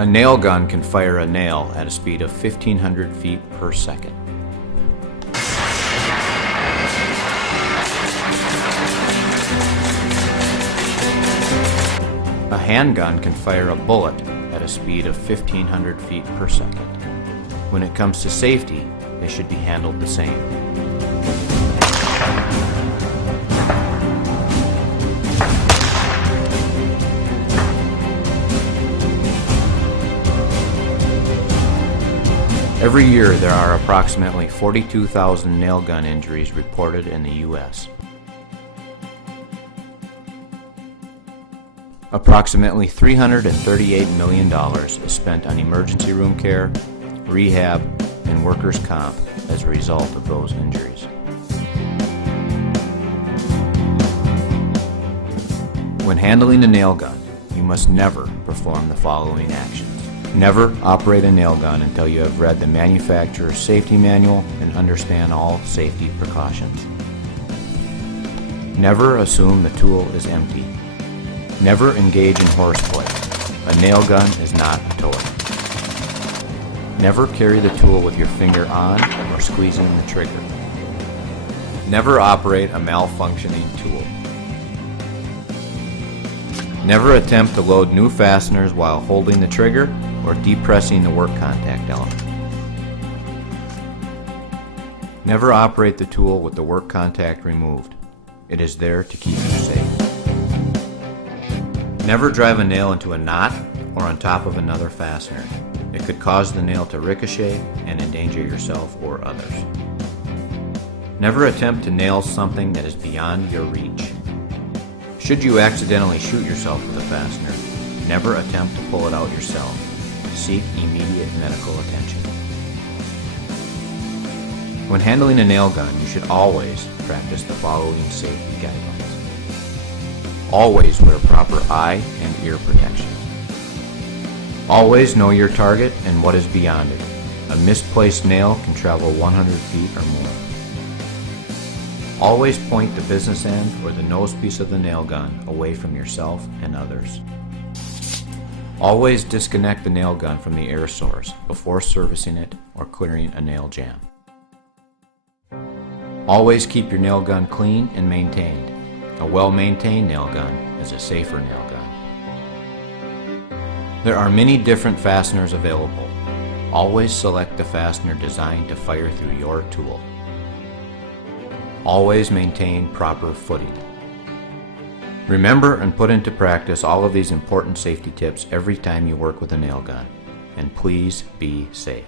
A nail gun can fire a nail at a speed of 1,500 feet per second. A handgun can fire a bullet at a speed of 1,500 feet per second. When it comes to safety, they should be handled the same. Every year, there are approximately 42,000 nail gun injuries reported in the U.S. Approximately $338 million is spent on emergency room care, rehab, and workers' comp as a result of those injuries. When handling a nail gun, you must never perform the following actions. Never operate a nail gun until you have read the manufacturer's safety manual and understand all safety precautions. Never assume the tool is empty. Never engage in horseplay. A nail gun is not a toy. Never carry the tool with your finger on or squeezing the trigger. Never operate a malfunctioning tool. Never attempt to load new fasteners while holding the trigger or depressing the work contact element. Never operate the tool with the work contact removed. It is there to keep you safe. Never drive a nail into a knot or on top of another fastener. It could cause the nail to ricochet and endanger yourself or others. Never attempt to nail something that is beyond your reach. Should you accidentally shoot yourself with a fastener, never attempt to pull it out yourself. Seek immediate medical attention. When handling a nail gun, you should always practice the following safety guidelines. Always wear proper eye and ear protection. Always know your target and what is beyond it. A misplaced nail can travel 100 feet or more. Always point the business end or the nose piece of the nail gun away from yourself and others. Always disconnect the nail gun from the air source before servicing it or clearing a nail jam. Always keep your nail gun clean and maintained. A well-maintained nail gun is a safer nail gun. There are many different fasteners available. Always select the fastener designed to fire through your tool. Always maintain proper footing. Remember and put into practice all of these important safety tips every time you work with a nail gun. And please be safe.